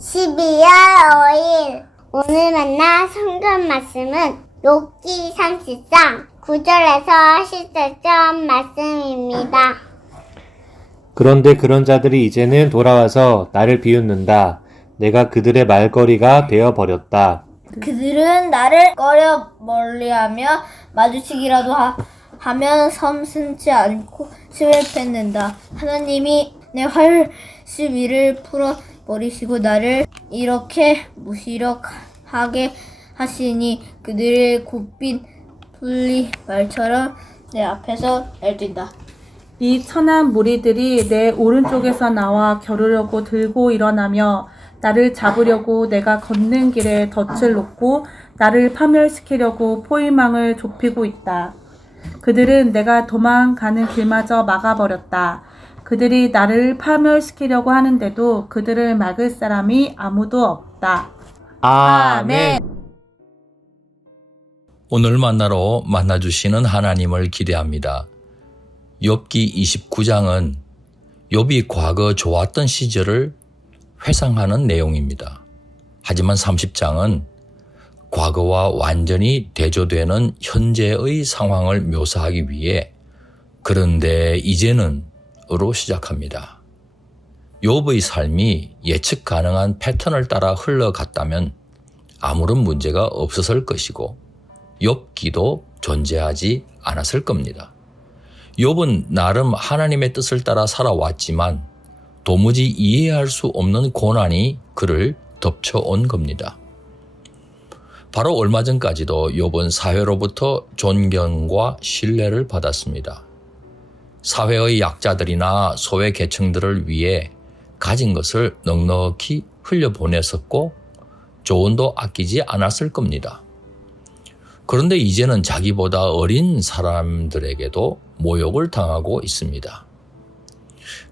12월 5일 오늘 만날 성경 말씀은 욥기 30장 9절에서 10절 말씀입니다. 그런데 그런 자들이 이제는 돌아와서 나를 비웃는다. 내가 그들의 말거리가 되어버렸다. 그들은 나를 꺼려 멀리하며 마주치기라도 하면 섬슴지 않고 침을 뱉는다. 하나님이 내 활시위를 풀어버리시고 나를 이렇게 무시력하게 하시니 그들의 굽힌 분리발처럼 내 앞에서 날뛴다. 이 천한 무리들이 내 오른쪽에서 나와 겨루려고 들고 일어나며 나를 잡으려고 내가 걷는 길에 덫을 놓고 나를 파멸시키려고 포위망을 좁히고 있다. 그들은 내가 도망가는 길마저 막아버렸다. 그들이 나를 파멸시키려고 하는데도 그들을 막을 사람이 아무도 없다. 아멘. 오늘 만나러 만나주시는 하나님을 기대합니다. 욥기 29장은 욥이 과거 좋았던 시절을 회상하는 내용입니다. 하지만 30장은 과거와 완전히 대조되는 현재의 상황을 묘사하기 위해 그런데 이제는으로 시작합니다. 욥의 삶이 예측 가능한 패턴을 따라 흘러갔다면 아무런 문제가 없었을 것이고 욥기도 존재하지 않았을 겁니다. 욥은 나름 하나님의 뜻을 따라 살아왔지만 도무지 이해할 수 없는 고난이 그를 덮쳐온 겁니다. 바로 얼마 전까지도 욥은 사회로부터 존경과 신뢰를 받았습니다. 사회의 약자들이나 소외 계층들을 위해 가진 것을 넉넉히 흘려보냈었고 조언도 아끼지 않았을 겁니다. 그런데 이제는 자기보다 어린 사람들에게도 모욕을 당하고 있습니다.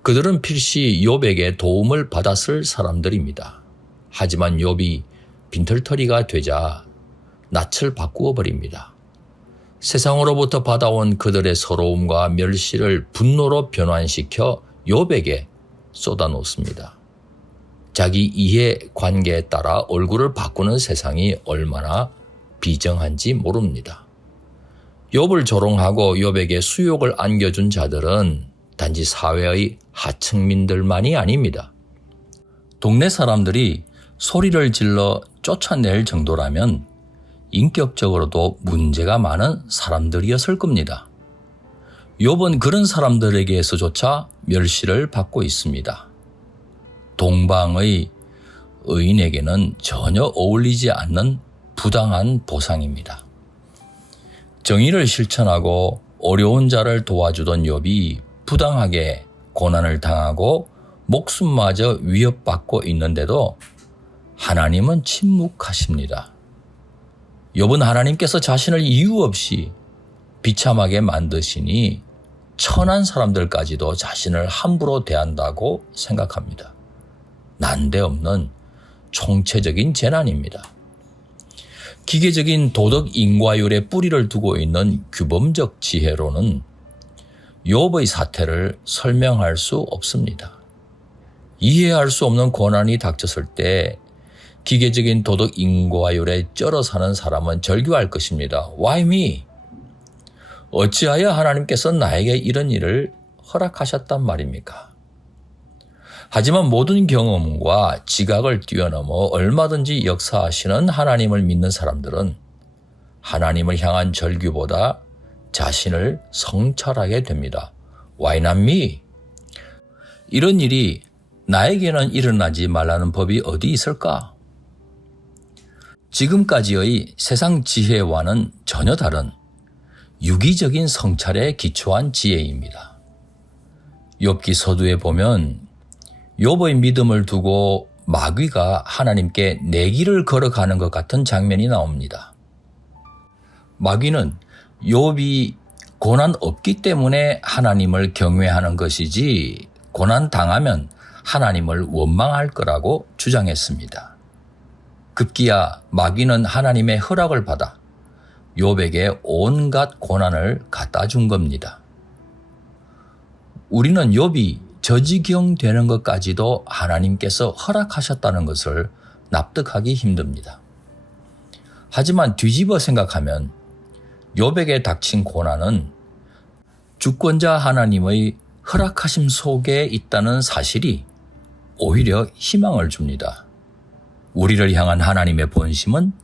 그들은 필시 욥에게 도움을 받았을 사람들입니다. 하지만 욥이 빈털터리가 되자 낯을 바꾸어 버립니다. 세상으로부터 받아온 그들의 서러움과 멸시를 분노로 변환시켜 욥에게 쏟아놓습니다. 자기 이해 관계에 따라 얼굴을 바꾸는 세상이 얼마나 비정한지 모릅니다. 욥을 조롱하고 욥에게 수욕을 안겨준 자들은 단지 사회의 하층민들만이 아닙니다. 동네 사람들이 소리를 질러 쫓아낼 정도라면 인격적으로도 문제가 많은 사람들이었을 겁니다. 욥은 그런 사람들에게서조차 멸시를 받고 있습니다. 동방의 의인에게는 전혀 어울리지 않는 부당한 보상입니다. 정의를 실천하고 어려운 자를 도와주던 욥이 부당하게 고난을 당하고 목숨마저 위협받고 있는데도 하나님은 침묵하십니다. 욥은 하나님께서 자신을 이유 없이 비참하게 만드시니 천한 사람들까지도 자신을 함부로 대한다고 생각합니다. 난데없는 총체적인 재난입니다. 기계적인 도덕 인과율에 뿌리를 두고 있는 규범적 지혜로는 욥의 사태를 설명할 수 없습니다. 이해할 수 없는 고난이 닥쳤을 때 기계적인 도덕 인과율에 쩔어 사는 사람은 절규할 것입니다. Why me? 어찌하여 하나님께서 나에게 이런 일을 허락하셨단 말입니까? 하지만 모든 경험과 지각을 뛰어넘어 얼마든지 역사하시는 하나님을 믿는 사람들은 하나님을 향한 절규보다 자신을 성찰하게 됩니다. Why not me? 이런 일이 나에게는 일어나지 말라는 법이 어디 있을까? 지금까지의 세상 지혜와는 전혀 다른 유기적인 성찰에 기초한 지혜입니다. 욥기 서두에 보면 욥의 믿음을 두고 마귀가 하나님께 내기를 걸어가는 것 같은 장면이 나옵니다. 마귀는 욥이 고난 없기 때문에 하나님을 경외하는 것이지 고난 당하면 하나님을 원망할 거라고 주장했습니다. 급기야 마귀는 하나님의 허락을 받아 욥에게 온갖 고난을 갖다 준 겁니다. 우리는 욥이 저지경 되는 것까지도 하나님께서 허락하셨다는 것을 납득하기 힘듭니다. 하지만 뒤집어 생각하면 욥에게 닥친 고난은 주권자 하나님의 허락하심 속에 있다는 사실이 오히려 희망을 줍니다. 우리를 향한 하나님의 본심은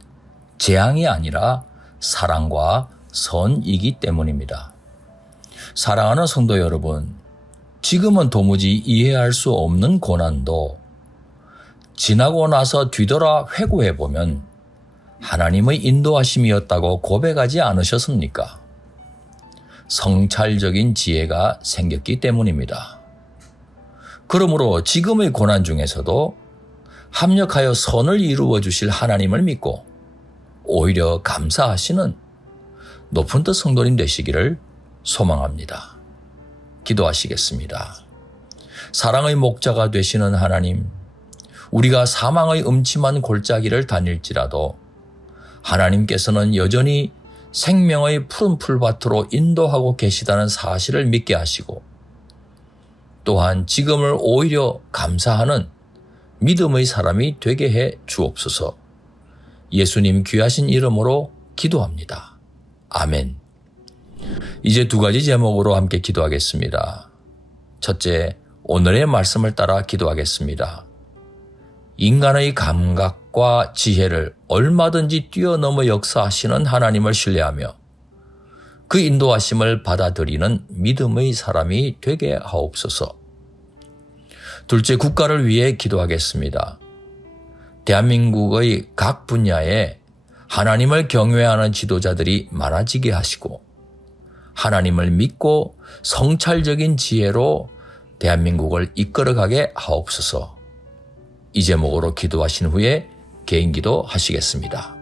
재앙이 아니라 사랑과 선이기 때문입니다. 사랑하는 성도 여러분, 지금은 도무지 이해할 수 없는 고난도 지나고 나서 뒤돌아 회고해보면 하나님의 인도하심이었다고 고백하지 않으셨습니까? 성찰적인 지혜가 생겼기 때문입니다. 그러므로 지금의 고난 중에서도 합력하여 선을 이루어 주실 하나님을 믿고 오히려 감사하시는 높은 뜻 성도님 되시기를 소망합니다. 기도하시겠습니다. 사랑의 목자가 되시는 하나님, 우리가 사망의 음침한 골짜기를 다닐지라도 하나님께서는 여전히 생명의 푸른 풀밭으로 인도하고 계시다는 사실을 믿게 하시고 또한 지금을 오히려 감사하는 믿음의 사람이 되게 해 주옵소서. 예수님 귀하신 이름으로 기도합니다. 아멘. 이제 두 가지 제목으로 함께 기도하겠습니다. 첫째, 오늘의 말씀을 따라 기도하겠습니다. 인간의 감각과 지혜를 얼마든지 뛰어넘어 역사하시는 하나님을 신뢰하며 그 인도하심을 받아들이는 믿음의 사람이 되게 하옵소서. 둘째, 국가를 위해 기도하겠습니다. 대한민국의 각 분야에 하나님을 경외하는 지도자들이 많아지게 하시고 하나님을 믿고 성찰적인 지혜로 대한민국을 이끌어가게 하옵소서. 이 제목으로 기도하신 후에 개인 기도 하시겠습니다.